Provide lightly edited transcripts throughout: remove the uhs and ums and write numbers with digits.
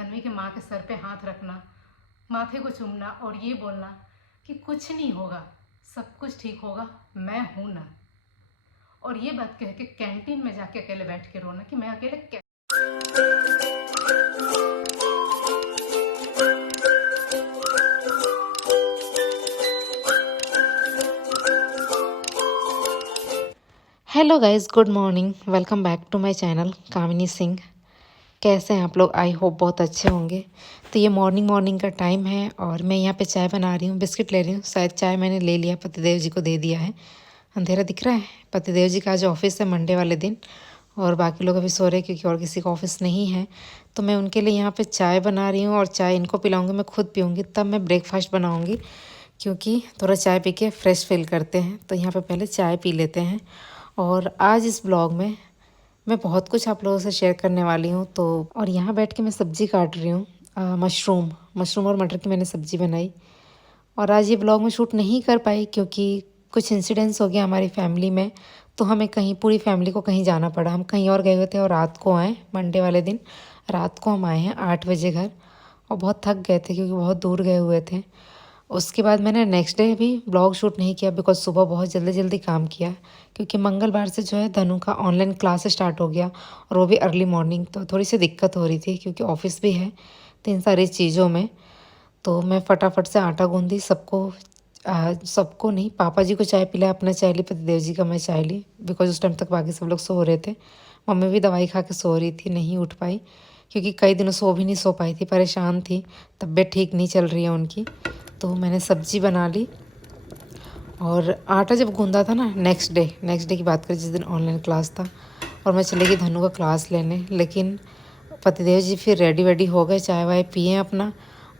धन्वी के माँ के सर पे हाथ रखना, माथे को चूमना और ये बोलना कि कुछ नहीं होगा, सब कुछ ठीक होगा, मैं हूँ ना। और ये बात कह के कैंटीन में जाके अकेले बैठ के रोना कि मैं अकेले क्या। Hello guys, good morning. Welcome back to my channel Kamini Singh. कैसे हैं आप लोग? आई होप बहुत अच्छे होंगे। तो ये मॉर्निंग का टाइम है और मैं यहाँ पे चाय बना रही हूँ, बिस्किट ले रही हूँ। शायद चाय मैंने ले लिया, पतिदेव जी को दे दिया है। अंधेरा दिख रहा है। पतिदेव जी का आज ऑफिस है मंडे वाले दिन, और बाकी लोग अभी सो रहे हैं क्योंकि और किसी का ऑफिस नहीं है। तो मैं उनके लिए यहाँ पर चाय बना रही हूँ और चाय इनको पिलाऊँगी, मैं खुद पीऊँगी, तब मैं ब्रेकफास्ट बनाऊँगी, क्योंकि थोड़ा चाय पी के फ्रेश फील करते हैं। तो यहाँ पे पहले चाय पी लेते हैं। और आज इस ब्लॉग में मैं बहुत कुछ आप लोगों से शेयर करने वाली हूँ। तो और यहाँ बैठ के मैं सब्ज़ी काट रही हूँ, मशरूम और मटर की मैंने सब्ज़ी बनाई। और आज ये ब्लॉग में शूट नहीं कर पाई क्योंकि कुछ इंसिडेंट्स हो गया हमारी फैमिली में। तो हमें कहीं, पूरी फैमिली को कहीं जाना पड़ा। हम कहीं और गए हुए थे और रात को आए, मंडे वाले दिन रात को हम आए हैं 8 बजे घर। और बहुत थक गए थे क्योंकि बहुत दूर गए हुए थे। उसके बाद मैंने नेक्स्ट डे भी ब्लॉग शूट नहीं किया बिकॉज सुबह बहुत जल्दी जल्दी काम किया, क्योंकि मंगलवार से जो है धनु का ऑनलाइन क्लास स्टार्ट हो गया, और वो भी अर्ली मॉर्निंग। तो थोड़ी सी दिक्कत हो रही थी क्योंकि ऑफिस भी है, तो इन सारी चीज़ों में। तो मैं फटाफट से आटा गूंदी, सबको नहीं, पापा जी को चाय पिलाया, अपना चाय ली, पतिदेव जी का मैं चाय ली, बिकॉज उस टाइम तक बाकी सब लोग सो रहे थे। मम्मी भी दवाई खा के सो रही थी, नहीं उठ पाई क्योंकि कई दिनों सो भी नहीं सो पाई थी, परेशान थी, तबीयत ठीक नहीं चल रही है उनकी। तो मैंने सब्जी बना ली। और आटा जब गूंदा था ना, नेक्स्ट डे की बात करें, जिस दिन ऑनलाइन क्लास था, और मैं चली गई धनु का क्लास लेने। लेकिन पतिदेव जी फिर रेडी वेडी हो गए, चाय वाय पिए अपना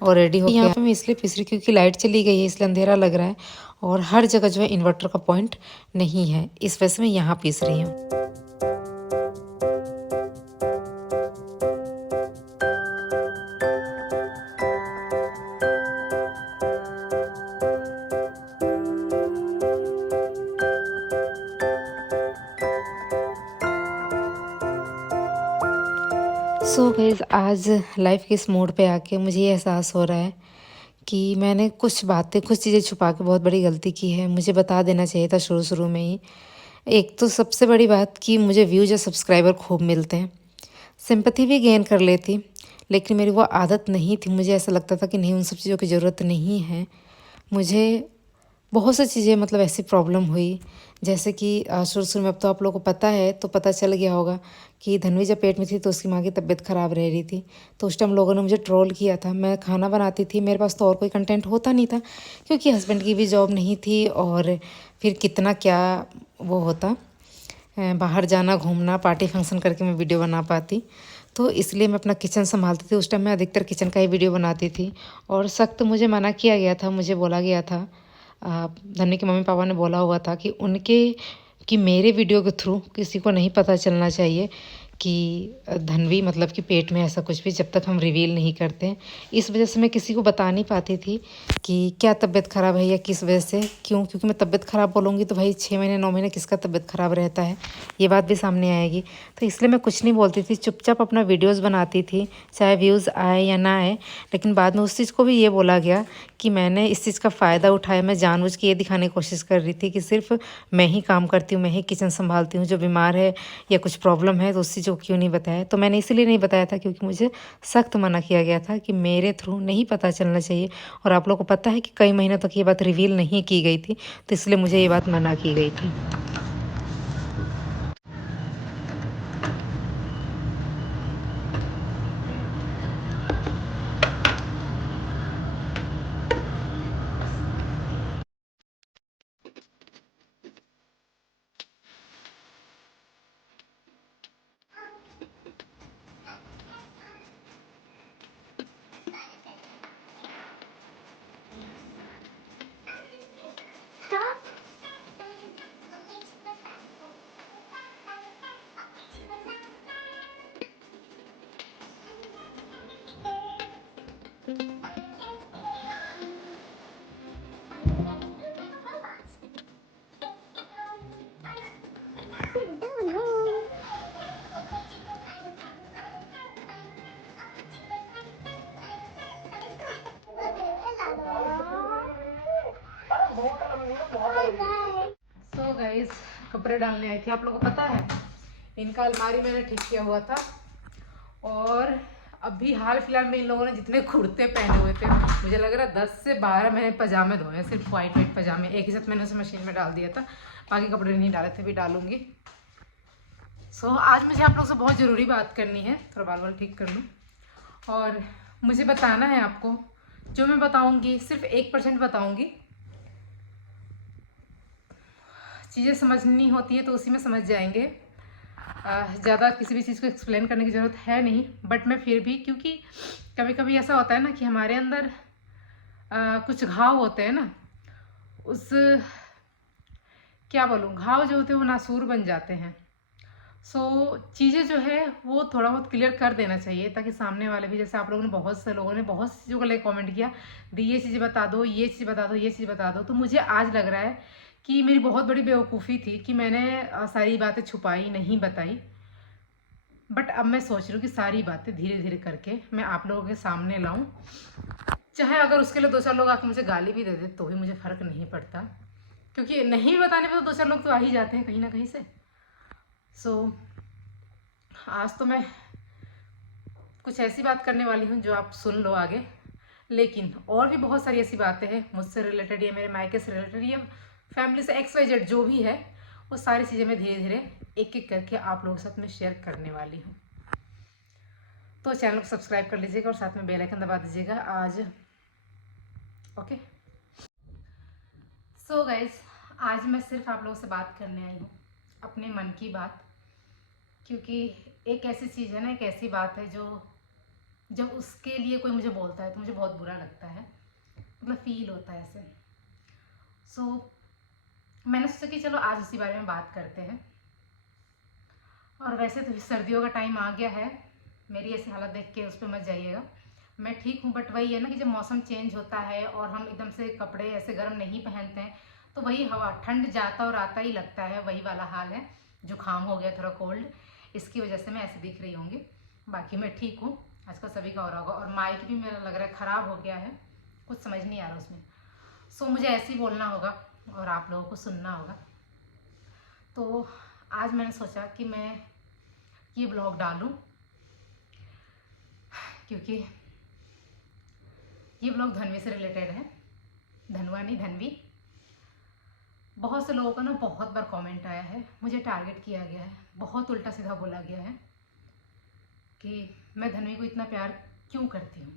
और रेडी हो गए। यहाँ पे मैं इसलिए पिस रही क्योंकि लाइट चली गई है, इसलिए अंधेरा लग रहा है, और हर जगह जो है इन्वर्टर का पॉइंट नहीं है, इस वजह से मैं यहाँ पीस रही हूँ। सो गाइस, आज लाइफ के इस मोड़ पे आके मुझे ये एहसास हो रहा है कि मैंने कुछ चीज़ें छुपा के बहुत बड़ी गलती की है। मुझे बता देना चाहिए था शुरू शुरू में ही। एक तो सबसे बड़ी बात कि मुझे व्यूज या सब्सक्राइबर खूब मिलते हैं, सिंपैथी भी गेन कर लेती, लेकिन मेरी वो आदत नहीं थी। मुझे ऐसा लगता था कि नहीं, उन सब चीज़ों की ज़रूरत नहीं है मुझे। बहुत सी चीज़ें मतलब ऐसी प्रॉब्लम हुई, जैसे कि शुरू शुरू में, अब तो आप लोगों को पता है, तो पता चल गया होगा कि धन्वी जब पेट में थी तो उसकी माँ की तबीयत ख़राब रह रही थी। तो उस टाइम लोगों ने मुझे ट्रोल किया था। मैं खाना बनाती थी, मेरे पास तो और कोई कंटेंट होता नहीं था क्योंकि हस्बैंड की भी जॉब नहीं थी, और फिर कितना क्या वो होता, बाहर जाना, घूमना, पार्टी फंक्शन करके मैं वीडियो बना पाती। तो इसलिए मैं अपना किचन संभालती थी। उस टाइम मैं अधिकतर किचन का ही वीडियो बनाती थी, और सख्त मुझे मना किया गया था। मुझे बोला गया था, धन्वी के मम्मी पापा ने बोला हुआ था कि मेरे वीडियो के थ्रू किसी को नहीं पता चलना चाहिए कि धन्वी मतलब कि पेट में ऐसा कुछ भी, जब तक हम रिवील नहीं करते हैं। इस वजह से मैं किसी को बता नहीं पाती थी कि क्या तबीयत ख़राब है या किस वजह से, क्यों, क्योंकि मैं तबीयत ख़राब बोलूँगी तो भाई 6 महीने 9 महीने किसका तबीयत ख़राब रहता है, ये बात भी सामने आएगी। तो इसलिए मैं कुछ नहीं बोलती थी, चुपचाप अपना वीडियोज़ बनाती थी, चाहे व्यूज़ आए या ना आए। लेकिन बाद में उस चीज़ को भी ये बोला गया कि मैंने इस चीज़ का फ़ायदा उठाया। मैं जानबूझ के ये दिखाने की कोशिश कर रही थी कि सिर्फ मैं ही काम करती हूँ, मैं ही किचन संभालती हूँ, जो बीमार है या कुछ प्रॉब्लम है तो उस चीज़ को क्यों नहीं बताया। तो मैंने इसीलिए नहीं बताया था क्योंकि मुझे सख्त मना किया गया था कि मेरे थ्रू नहीं पता चलना चाहिए। और आप लोगों को पता है कि कई महीनों तक ये बात रिवील नहीं की गई थी, तो इसलिए मुझे ये बात मना की गई थी। गाइस कपड़े डालने आई थी। आप लोगों को पता है इनका अलमारी मैंने ठीक किया हुआ था, और अभी हाल फिलहाल में इन लोगों ने जितने कुर्ते पहने हुए थे, मुझे लग रहा है 10 से 12 मैंने पजामे धोए, सिर्फ वाइट वाइट पजामे। एक ही साथ मैंने उसे मशीन में डाल दिया था, बाकी कपड़े नहीं डाले थे, भी डालूंगी। आज मुझे आप लोग से बहुत ज़रूरी बात करनी है। थोड़ा बाल बाल ठीक कर लूँ, और मुझे बताना है आपको, जो मैं बताऊंगी सिर्फ 1% बताऊंगी। चीज़ें समझनी होती है तो उसी में समझ जाएंगे, ज़्यादा किसी भी चीज़ को एक्सप्लेन करने की ज़रूरत है नहीं। बट मैं फिर भी, क्योंकि कभी कभी ऐसा होता है ना कि हमारे अंदर कुछ घाव होते हैं ना, उस क्या बोलूँ, घाव जो होते हैं वो नासूर बन जाते हैं। चीज़ें जो है वो थोड़ा बहुत क्लियर कर देना चाहिए, ताकि सामने वाले भी, जैसे आप लोगों ने बहुत से लोगों ने बहुत सी चीज़ों को लेकर कमेंट किया, दी ये चीज़ बता दो, ये चीज़ बता दो, ये चीज़ बता दो। तो मुझे आज लग रहा है कि मेरी बहुत बड़ी बेवकूफ़ी थी कि मैंने सारी बातें छुपाई, नहीं बताई। बट अब मैं सोच रही हूँ कि सारी बातें धीरे धीरे करके मैं आप लोगों के सामने लाऊं। चाहे अगर उसके लिए 2-4 लोग आके मुझे गाली भी दे दे तो भी मुझे फ़र्क नहीं पड़ता, क्योंकि नहीं बताने में तो 2-4 लोग तो आ ही जाते हैं कहीं ना कहीं से। आज तो मैं कुछ ऐसी बात करने वाली हूँ जो आप सुन लो आगे, लेकिन और भी बहुत सारी ऐसी बातें हैं मुझसे रिलेटेड या मेरे मायके से रिलेटेड या फैमिली से XYZ जो भी है, वो सारी चीज़ें मैं धीरे धीरे एक एक करके आप लोगों के साथ में शेयर करने वाली हूँ। तो चैनल को सब्सक्राइब कर लीजिएगा और साथ में बेल आइकन दबा दीजिएगा आज। ओके, गाइज, आज मैं सिर्फ आप लोगों से बात करने आई हूँ, अपने मन की बात। क्योंकि एक ऐसी चीज़ है ना, एक ऐसी बात है जो जब उसके लिए कोई मुझे बोलता है तो मुझे बहुत बुरा लगता है, मतलब फील होता है ऐसे। मैंने सोचा कि चलो आज उसी बारे में बात करते हैं। और वैसे तो सर्दियों का टाइम आ गया है, मेरी ऐसी हालत देख के उस पर मत जाइएगा, मैं ठीक हूँ। बट वही है ना कि जब मौसम चेंज होता है और हम एकदम से कपड़े ऐसे गर्म नहीं पहनते हैं, तो वही हवा ठंड जाता और आता ही लगता है, वही वाला हाल है। जुकाम हो गया, थोड़ा कोल्ड, इसकी वजह से मैं ऐसे दिख रही होंगी। बाकी मैं ठीक हूँ, आजकल सभी का हो रहा होगा। और माइक भी मेरा लग रहा है ख़राब हो गया है, कुछ समझ नहीं आ रहा उसमें। मुझे ऐसे ही बोलना होगा और आप लोगों को सुनना होगा। तो आज मैंने सोचा कि मैं ये ब्लॉग डालूं, क्योंकि ये ब्लॉग धनवी से रिलेटेड है। धनवा नहीं, धनवी। बहुत से लोगों का ना बहुत बार कमेंट आया है, मुझे टारगेट किया गया है, बहुत उल्टा सीधा बोला गया है कि मैं धनवी को इतना प्यार क्यों करती हूँ।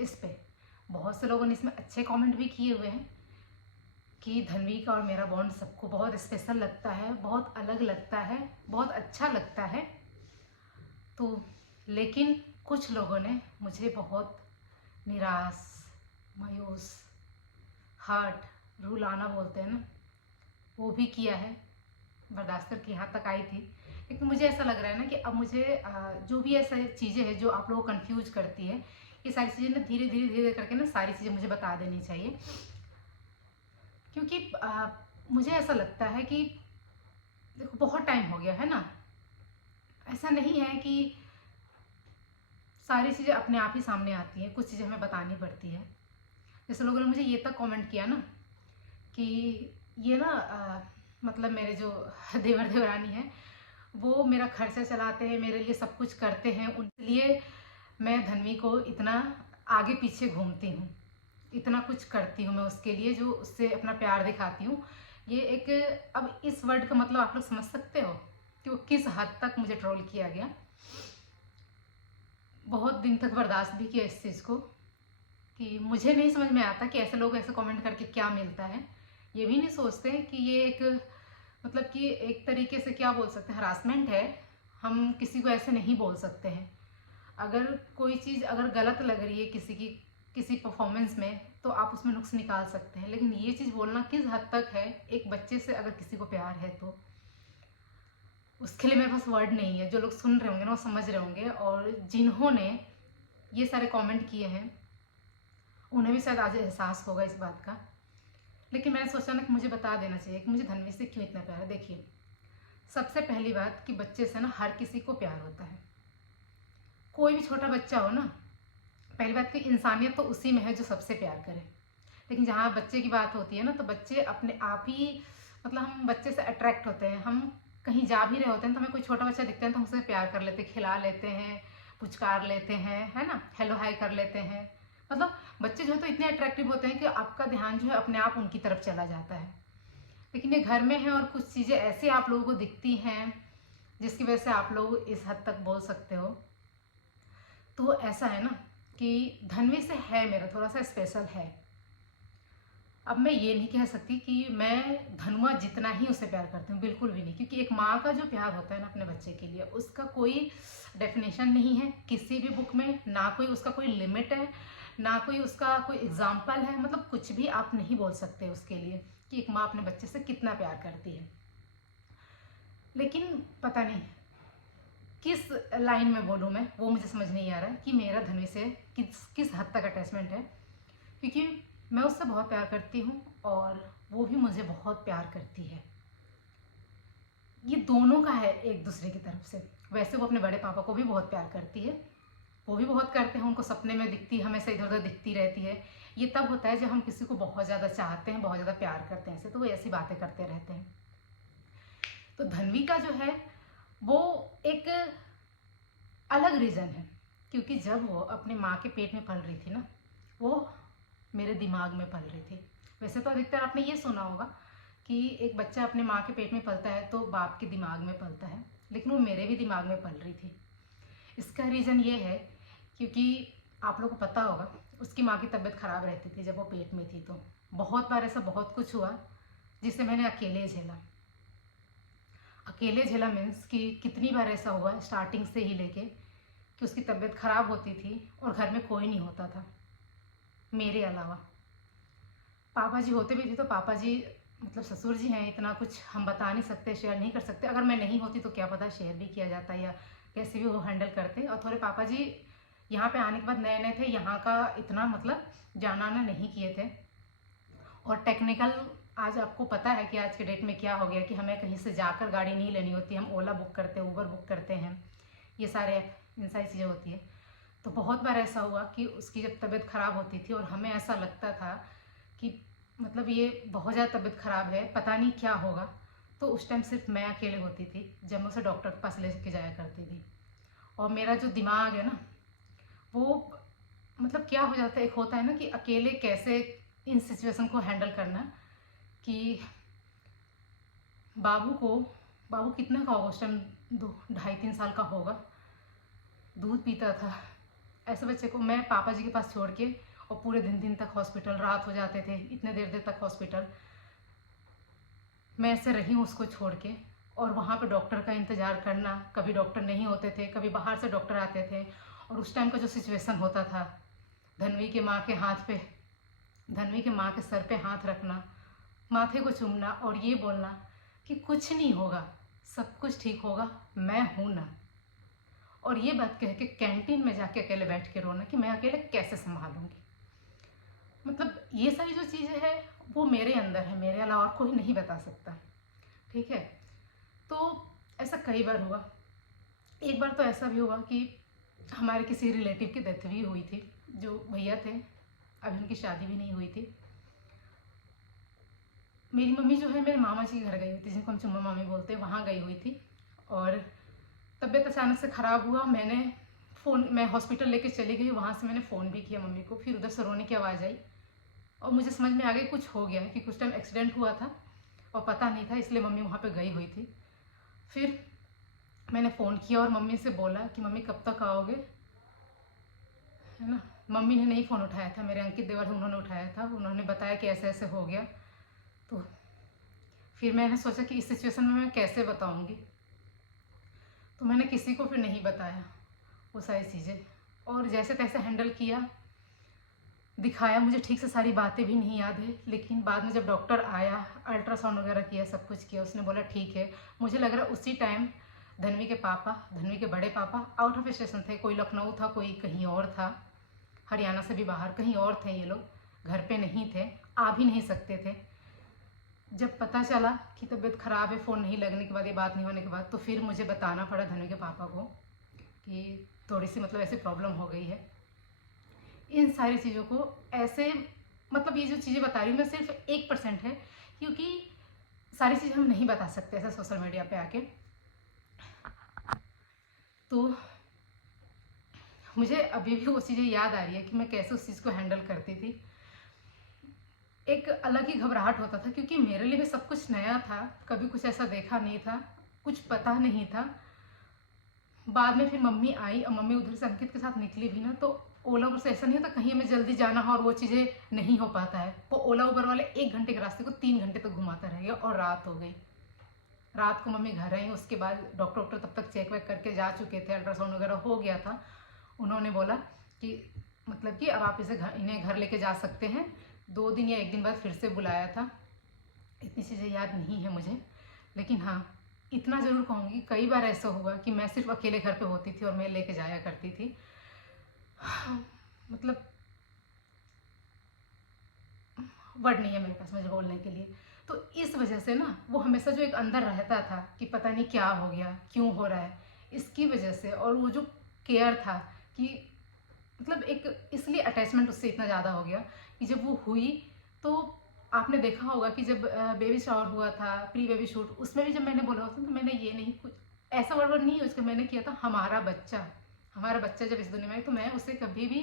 इस पे बहुत से लोगों ने इसमें अच्छे कमेंट भी किए हुए हैं कि धनवी का और मेरा बॉन्ड सबको बहुत स्पेशल लगता है, बहुत अलग लगता है, बहुत अच्छा लगता है। लेकिन कुछ लोगों ने मुझे बहुत निराश, मायूस, हर्ट, रुलाना बोलते हैं ना, वो भी किया है। बर्दाश्त करके यहाँ तक आई थी। लेकिन मुझे ऐसा लग रहा है ना कि अब मुझे जो भी ऐसा चीज़ें हैं जो आप लोगों को कंफ्यूज करती है, ये सारी चीज़ें ना धीरे धीरे धीरे करके ना सारी चीज़ें मुझे बता देनी चाहिए। क्योंकि मुझे ऐसा लगता है कि देखो बहुत टाइम हो गया है ना, ऐसा नहीं है कि सारी चीज़ें अपने आप ही सामने आती हैं, कुछ चीज़ें हमें बतानी पड़ती है। जैसे लोगों ने मुझे ये तक कमेंट किया ना कि ये ना मतलब मेरे जो देवर देवरानी है वो मेरा खर्चा चलाते हैं, मेरे लिए सब कुछ करते हैं, उनके लिए मैं धनवी को इतना आगे पीछे घूमती हूँ, इतना कुछ करती हूँ मैं उसके लिए, जो उससे अपना प्यार दिखाती हूँ। ये एक, अब इस वर्ड का मतलब आप लोग समझ सकते हो कि वो किस हद तक मुझे ट्रोल किया गया। बहुत दिन तक बर्दाश्त भी किया इस चीज़ को, कि मुझे नहीं समझ में आता कि ऐसे लोग ऐसे कमेंट करके क्या मिलता है। ये भी नहीं सोचते कि ये एक, मतलब कि एक तरीके से क्या बोल सकते हैं, हरासमेंट है। हम किसी को ऐसे नहीं बोल सकते हैं। अगर कोई चीज़ अगर गलत लग रही है किसी की, किसी परफॉर्मेंस में, तो आप उसमें नुक्स निकाल सकते हैं। लेकिन ये चीज़ बोलना किस हद तक है, एक बच्चे से अगर किसी को प्यार है तो उसके लिए मेरे पास वर्ड नहीं है। जो लोग सुन रहे होंगे ना वो समझ रहे होंगे, और जिन्होंने ये सारे कमेंट किए हैं उन्हें भी शायद आज एहसास होगा इस बात का। लेकिन मैंने सोचा ना कि मुझे बता देना चाहिए कि मुझे धनवी से क्यों इतना प्यार है। देखिए, सबसे पहली बात कि बच्चे से ना हर किसी को प्यार होता है, कोई भी छोटा बच्चा हो ना। पहली बात कि इंसानियत तो उसी में है जो सबसे प्यार करे। लेकिन जहाँ बच्चे की बात होती है ना, तो बच्चे अपने आप ही मतलब हम बच्चे से अट्रैक्ट होते हैं। हम कहीं जा भी रहे होते हैं तो हमें कोई छोटा बच्चा दिखता है तो हमसे प्यार कर लेते हैं, खिला लेते हैं, पुचकार लेते हैं, है ना, हेलो हाय कर लेते हैं। मतलब बच्चे जो है तो इतने अट्रैक्टिव होते हैं कि आपका ध्यान जो है अपने आप उनकी तरफ चला जाता है। लेकिन ये घर में है और कुछ चीज़ें ऐसे आप लोगों को दिखती हैं जिसकी वजह से आप लोग इस हद तक बोल सकते हो। तो ऐसा है ना कि धन्वी से है मेरा थोड़ा सा स्पेशल है। अब मैं ये नहीं कह सकती कि मैं धनुआ जितना ही उसे प्यार करती हूँ, बिल्कुल भी नहीं, क्योंकि एक माँ का जो प्यार होता है ना अपने बच्चे के लिए, उसका कोई डेफिनेशन नहीं है किसी भी बुक में, ना कोई उसका कोई लिमिट है, ना कोई उसका कोई एग्जाम्पल है। मतलब कुछ भी आप नहीं बोल सकते उसके लिए कि एक माँ अपने बच्चे से कितना प्यार करती है। लेकिन पता नहीं किस लाइन में बोलूँ मैं, वो मुझे समझ नहीं आ रहा है कि मेरा धन्वी से किस किस हद तक अटैचमेंट है। क्योंकि मैं उससे बहुत प्यार करती हूँ और वो भी मुझे बहुत प्यार करती है। ये दोनों का है एक दूसरे की तरफ से। वैसे वो अपने बड़े पापा को भी बहुत प्यार करती है, वो भी बहुत करते हैं, उनको सपने में दिखती, हमेशा इधर उधर दिखती रहती है। ये तब होता है जब हम किसी को बहुत ज़्यादा चाहते हैं, बहुत ज़्यादा प्यार करते हैं ऐसे, तो वो ऐसी बातें करते रहते हैं। तो धन्वी का जो है वो एक अलग रीज़न है, क्योंकि जब वो अपने माँ के पेट में पल रही थी ना, वो मेरे दिमाग में पल रही थी। वैसे तो अधिकतर आपने ये सुना होगा कि एक बच्चा अपने माँ के पेट में पलता है तो बाप के दिमाग में पलता है, लेकिन वो मेरे भी दिमाग में पल रही थी। इसका रीज़न ये है क्योंकि आप लोगों को पता होगा उसकी माँ की तबीयत ख़राब रहती थी जब वो पेट में थी। तो बहुत बार ऐसा बहुत कुछ हुआ जिसे मैंने अकेले झेला। अकेले झेला मीन्स कि कितनी बार ऐसा हुआ स्टार्टिंग से ही लेके कि उसकी तबीयत ख़राब होती थी और घर में कोई नहीं होता था मेरे अलावा। पापा जी होते भी थे तो पापा जी मतलब ससुर जी हैं, इतना कुछ हम बता नहीं सकते, शेयर नहीं कर सकते। अगर मैं नहीं होती तो क्या पता शेयर भी किया जाता या कैसे भी वो हैंडल करते। और थोड़े पापा जी यहाँ पे आने के बाद नए नए थे, यहाँ का इतना मतलब जाना आना नहीं किए थे। और टेक्निकल आज आपको पता है कि आज के डेट में क्या हो गया कि हमें कहीं से जाकर गाड़ी नहीं लेनी होती, हम ओला बुक करते हैं, ऊबर बुक करते हैं, ये सारे इन सारी चीज़ें होती है। तो बहुत बार ऐसा हुआ कि उसकी जब तबीयत ख़राब होती थी और हमें ऐसा लगता था कि मतलब ये बहुत ज़्यादा तबीयत ख़राब है, पता नहीं क्या होगा, तो उस टाइम सिर्फ मैं अकेले होती थी जब मैं उसे डॉक्टर के पास ले के जाया करती थी। और मेरा जो दिमाग है ना वो मतलब क्या हो जाता है, एक होता है ना कि अकेले कैसे इन सिचुएशन को हैंडल करना। कि बाबू कितना का होगा उस टाइम, 2 ढाई 3 साल का होगा, दूध पीता था। ऐसे बच्चे को मैं पापा जी के पास छोड़ के, और पूरे दिन दिन तक हॉस्पिटल, रात हो जाते थे, इतने देर देर तक हॉस्पिटल मैं ऐसे रही हूँ उसको छोड़ के। और वहाँ पे डॉक्टर का इंतज़ार करना, कभी डॉक्टर नहीं होते थे, कभी बाहर से डॉक्टर आते थे। और उस टाइम का जो सिचुएशन होता था, धन्वी के माँ के सर पे हाथ रखना, माथे को चूमना और ये बोलना कि कुछ नहीं होगा, सब कुछ ठीक होगा, मैं हूँ ना। और ये बात कह के कैंटीन में जाके अकेले बैठ के रोना कि मैं अकेले कैसे संभालूंगी। मतलब ये सारी जो चीज़ें हैं वो मेरे अंदर है, मेरे अलावा और कोई नहीं बता सकता। ठीक है, तो ऐसा कई बार हुआ। एक बार तो ऐसा भी हुआ कि हमारे किसी रिलेटिव की डेथ भी हुई थी, जो भैया थे, अभी उनकी शादी भी नहीं हुई थी। मेरी मम्मी जो है मेरे मामा जी के घर गई हुई थी, जिनको हम चुम्मा मामी बोलते हैं, वहाँ गई हुई थी। और तबीयत अचानक से ख़राब हुआ, मैं हॉस्पिटल लेके चली गई, वहाँ से मैंने फ़ोन भी किया मम्मी को। फिर उधर से रोने की आवाज़ आई और मुझे समझ में आ गया कुछ हो गया है, कि कुछ टाइम एक्सीडेंट हुआ था और पता नहीं था, इसलिए मम्मी वहाँ पे गई हुई थी। फिर मैंने फ़ोन किया और मम्मी से बोला कि मम्मी कब तक आओगे, है ना। मम्मी ने नहीं फ़ोन उठाया था, मेरे अंकित देवर उन्होंने उठाया था। उन्होंने बताया कि ऐसे ऐसे हो गया। तो फिर मैंने सोचा कि इस सिचुएशन में मैं कैसे बताऊँगी, तो मैंने किसी को फिर नहीं बताया वो सारी चीज़ें, और जैसे तैसे हैंडल किया, दिखाया। मुझे ठीक से सारी बातें भी नहीं याद है, लेकिन बाद में जब डॉक्टर आया, अल्ट्रासाउंड वगैरह किया, सब कुछ किया, उसने बोला ठीक है। मुझे लग रहा है उसी टाइम धन्वी के बड़े पापा आउट ऑफ स्टेशन थे, कोई लखनऊ था, कोई कहीं और था, हरियाणा से भी बाहर कहीं और थे ये लोग, घर पे नहीं थे, आ भी नहीं सकते थे। जब पता चला कि तबीयत ख़राब है, फ़ोन नहीं लगने के बाद, ये बात नहीं होने के बाद, तो फिर मुझे बताना पड़ा धन्वी के पापा को कि थोड़ी सी मतलब ऐसी प्रॉब्लम हो गई है। इन सारी चीज़ों को ऐसे मतलब ये जो चीज़ें बता रही हूँ मैं सिर्फ 1% है, क्योंकि सारी चीज़ हम नहीं बता सकते ऐसे सोशल मीडिया पे आके। तो मुझे अभी भी वो चीज़ें याद आ रही है कि मैं कैसे उस चीज़ को हैंडल करती थी। एक अलग ही घबराहट होता था क्योंकि मेरे लिए भी सब कुछ नया था, कभी कुछ ऐसा देखा नहीं था, कुछ पता नहीं था। बाद में फिर मम्मी आई और मम्मी उधर से अंकित के साथ निकली भी ना, तो ओला उबर से ऐसा नहीं होता कहीं हमें जल्दी जाना हो और वो चीज़ें नहीं हो पाता है। वो ओला उबर वाले 1 घंटे के रास्ते को 3 घंटे तक घुमाता रह गया और रात हो गई। रात को मम्मी घर आई, उसके बाद डॉक्टर तब तक चेक वेक करके जा चुके थे, अल्ट्रासाउंड वगैरह हो गया था। उन्होंने बोला कि मतलब कि अब आप इन्हें घर लेके जा सकते हैं। 2 दिन या 1 दिन बाद फिर से बुलाया था। इतनी चीज़ें याद नहीं है मुझे, लेकिन हाँ इतना ज़रूर कहूँगी कई बार ऐसा हुआ कि मैं सिर्फ अकेले घर पे होती थी और मैं लेके जाया करती थी। मतलब वर्ड नहीं है मेरे पास मुझे बोलने के लिए। तो इस वजह से ना वो हमेशा जो एक अंदर रहता था कि पता नहीं क्या हो गया, क्यों हो रहा है, इसकी वजह से, और वो जो केयर था कि मतलब एक इसलिए अटैचमेंट उससे इतना ज़्यादा हो गया कि जब वो हुई तो आपने देखा होगा कि जब बेबी शावर हुआ था, प्री बेबी शूट, उसमें भी जब मैंने बोला होता तो मैंने ये नहीं कुछ ऐसा वर्ड नहीं यूज किया, मैंने किया था हमारा बच्चा जब इस दुनिया में आई तो मैं उसे कभी भी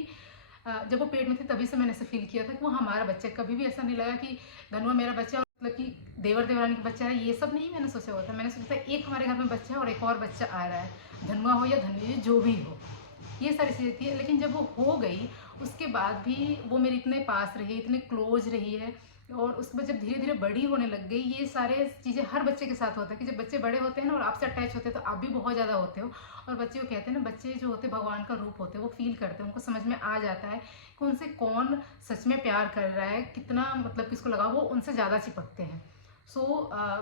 जब वो पेट में थी तभी से मैंने ऐसे फील किया था कि वो हमारा बच्चा है। कभी भी ऐसा नहीं लगा कि धनुआ मेरा बच्चा मतलब कि देवर देवरानी का बच्चा है, ये सब नहीं मैंने सोचा होता। मैंने सोचा था एक हमारे घर में बच्चा है और एक और बच्चा आ रहा है, धनुआ हो या धनवी जो भी हो, ये सारी चीज़ें थी। लेकिन जब वो हो गई उसके बाद भी वो मेरे इतने पास रही, इतने क्लोज रही है, और उसके बाद जब धीरे धीरे बड़ी होने लग गई, ये सारे चीज़ें हर बच्चे के साथ होता है कि जब बच्चे बड़े होते हैं ना और आपसे अटैच होते हैं तो आप भी बहुत ज़्यादा होते हो। और बच्चे को कहते हैं ना, बच्चे जो होते हैं भगवान का रूप होते हैं, वो फील करते हैं, उनको समझ में आ जाता है कि उनसे कौन सच में प्यार कर रहा है, कितना मतलब किसको लगा, वो उनसे ज़्यादा चिपकते हैं।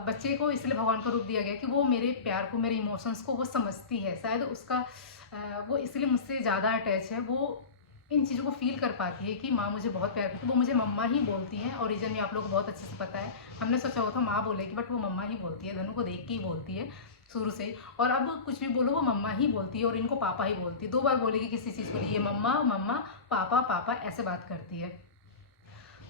बच्चे को इसलिए भगवान का रूप दिया गया कि वो मेरे प्यार को, मेरे इमोशंस को वो समझती है, शायद उसका वो इसलिए मुझसे ज़्यादा अटैच है, वो इन चीज़ों को फील कर पाती है कि माँ मुझे बहुत प्यार करती है। वो मुझे मम्मा ही बोलती हैं और रीज़न भी आप लोगों को बहुत अच्छे से पता है। हमने सोचा हुआ था माँ बोलेगी, बट वो मम्मा ही बोलती है, धनु को देख के ही बोलती है शुरू से ही। और अब कुछ भी बोलो वो मम्मा ही बोलती है और इनको पापा ही बोलती है। 2 बार बोलेगी किसी चीज़ को लिए, मम्मा मम्मा पापा पापा ऐसे बात करती है।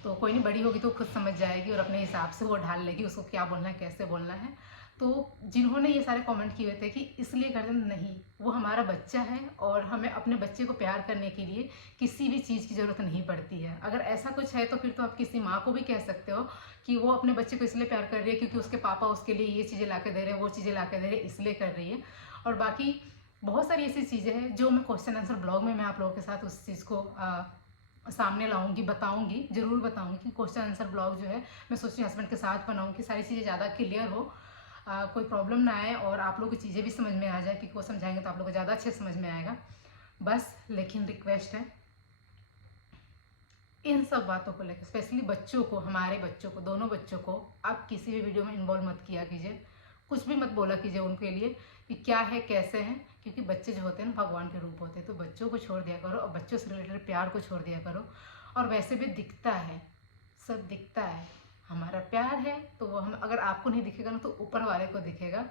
तो कोई नहीं, बड़ी होगी तो खुद समझ जाएगी और अपने हिसाब से वो ढाल लेगी उसको क्या बोलना है, कैसे बोलना है। तो जिन्होंने ये सारे कमेंट किए थे कि इसलिए करते नहीं, वो हमारा बच्चा है और हमें अपने बच्चे को प्यार करने के लिए किसी भी चीज़ की ज़रूरत नहीं पड़ती है। अगर ऐसा कुछ है तो फिर तो आप किसी माँ को भी कह सकते हो कि वो अपने बच्चे को इसलिए प्यार कर रही है क्योंकि उसके पापा उसके लिए ये चीज़ें ला के दे रहे हैं, वो चीज़ें ला के दे रहे हैं, इसलिए कर रही है। और बाकी बहुत सारी ऐसी चीज़ें हैं जो मैं क्वेश्चन आंसर ब्लॉग में मैं आप लोगों के साथ उस चीज़ को सामने लाऊंगी, बताऊंगी, ज़रूर बताऊंगी कि क्वेश्चन आंसर ब्लॉग जो है मैं सोच रही हूँ हस्बैंड के साथ बनाऊँ कि सारी चीज़ें ज़्यादा क्लियर हो, कोई प्रॉब्लम ना आए और आप लोगों की चीज़ें भी समझ में आ जाए, क्योंकि वो समझाएंगे तो आप लोगों को ज़्यादा अच्छे समझ में आएगा। बस लेकिन रिक्वेस्ट है इन सब बातों को लेकर, स्पेशली बच्चों को, हमारे बच्चों को, दोनों बच्चों को आप किसी भी वीडियो में इन्वॉल्व मत किया कीजिए, कुछ भी मत बोला कीजिए उनके लिए कि क्या है कैसे हैं, क्योंकि बच्चे जो होते हैं ना भगवान के रूप होते हैं। तो बच्चों को छोड़ दिया करो और बच्चों से रिलेटेड प्यार को छोड़ दिया करो। और वैसे भी दिखता है, सब दिखता है, हमारा प्यार है तो वो हम, अगर आपको नहीं दिखेगा ना तो ऊपर वाले को दिखेगा,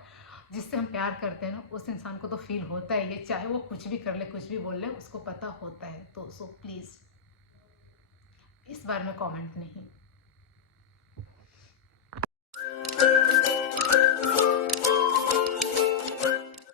जिससे हम प्यार करते हैं ना उस इंसान को तो फील होता है ये, चाहे वो कुछ भी कर ले, कुछ भी बोल ले, उसको पता होता है। तो सो प्लीज़ इस बारे में कमेंट नहीं।